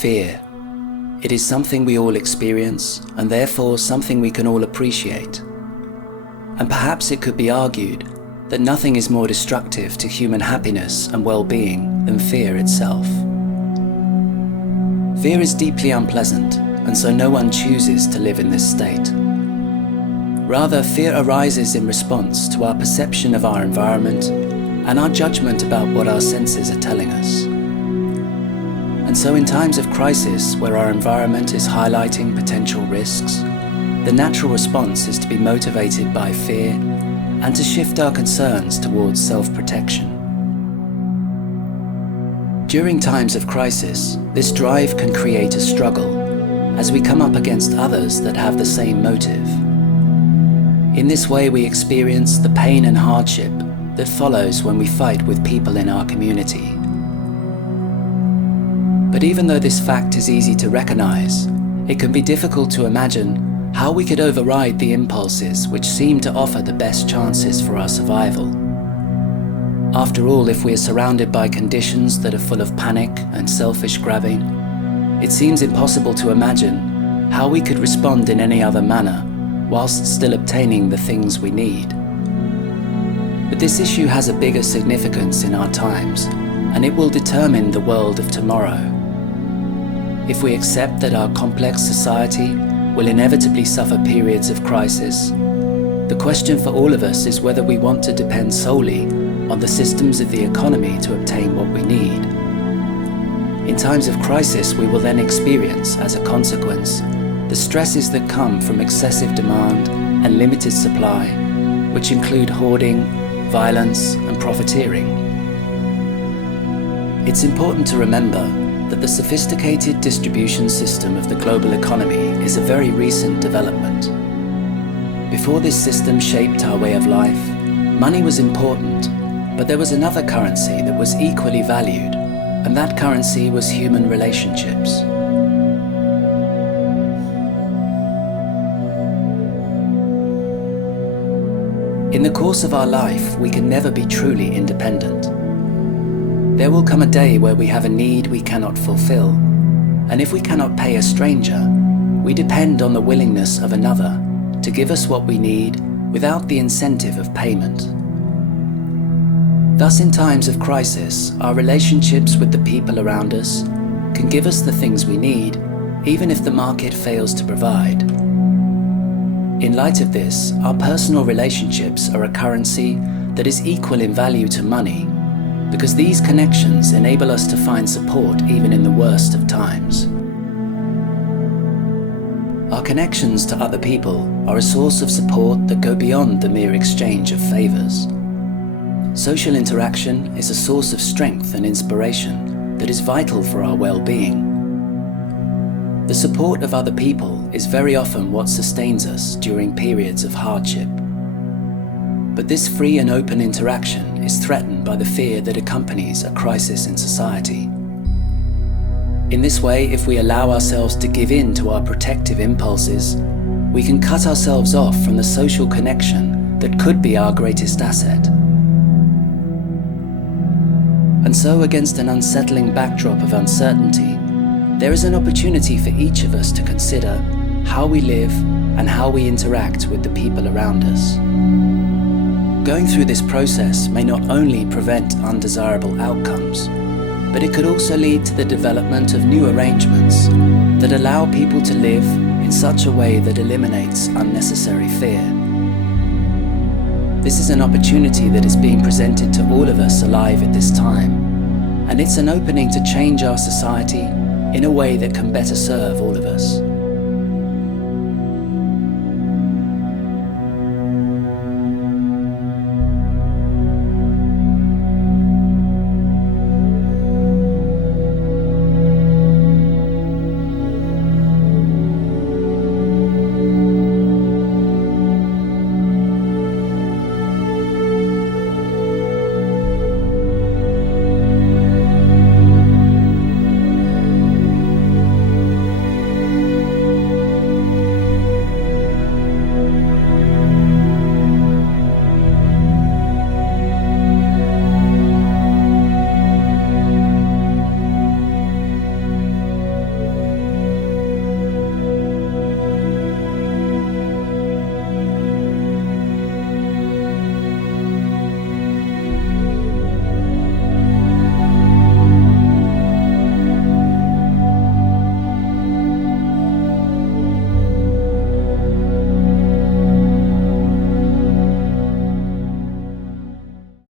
Fear. It is something we all experience, and therefore something we can all appreciate. And perhaps it could be argued that nothing is more destructive to human happiness and well-being than fear itself. Fear is deeply unpleasant, and so no one chooses to live in this state. Rather, fear arises in response to our perception of our environment and our judgment about what our senses are telling us. And so in times of crisis, where our environment is highlighting potential risks, the natural response is to be motivated by fear and to shift our concerns towards self-protection. During times of crisis, this drive can create a struggle as we come up against others that have the same motive. In this way, we experience the pain and hardship that follows when we fight with people in our community. But even though this fact is easy to recognize, it can be difficult to imagine how we could override the impulses which seem to offer the best chances for our survival. After all, if we are surrounded by conditions that are full of panic and selfish grabbing, it seems impossible to imagine how we could respond in any other manner whilst still obtaining the things we need. But this issue has a bigger significance in our times, and it will determine the world of tomorrow. If we accept that our complex society will inevitably suffer periods of crisis, the question for all of us is whether we want to depend solely on the systems of the economy to obtain what we need. In times of crisis, we will then experience, as a consequence, the stresses that come from excessive demand and limited supply, which include hoarding, violence, and profiteering. It's important to remember that the sophisticated distribution system of the global economy is a very recent development. Before this system shaped our way of life, money was important, but there was another currency that was equally valued, and that currency was human relationships. In the course of our life, we can never be truly independent. There will come a day where we have a need we cannot fulfill, and if we cannot pay a stranger, we depend on the willingness of another to give us what we need without the incentive of payment. Thus, in times of crisis, our relationships with the people around us can give us the things we need, even if the market fails to provide. In light of this, our personal relationships are a currency that is equal in value to money, because these connections enable us to find support even in the worst of times. Our connections to other people are a source of support that go beyond the mere exchange of favors. Social interaction is a source of strength and inspiration that is vital for our well-being. The support of other people is very often what sustains us during periods of hardship. But this free and open interaction is threatened by the fear that accompanies a crisis in society. In this way, if we allow ourselves to give in to our protective impulses, we can cut ourselves off from the social connection that could be our greatest asset. And so, against an unsettling backdrop of uncertainty, there is an opportunity for each of us to consider how we live and how we interact with the people around us. Going through this process may not only prevent undesirable outcomes, but it could also lead to the development of new arrangements that allow people to live in such a way that eliminates unnecessary fear. This is an opportunity that is being presented to all of us alive at this time, and it's an opening to change our society in a way that can better serve all of us.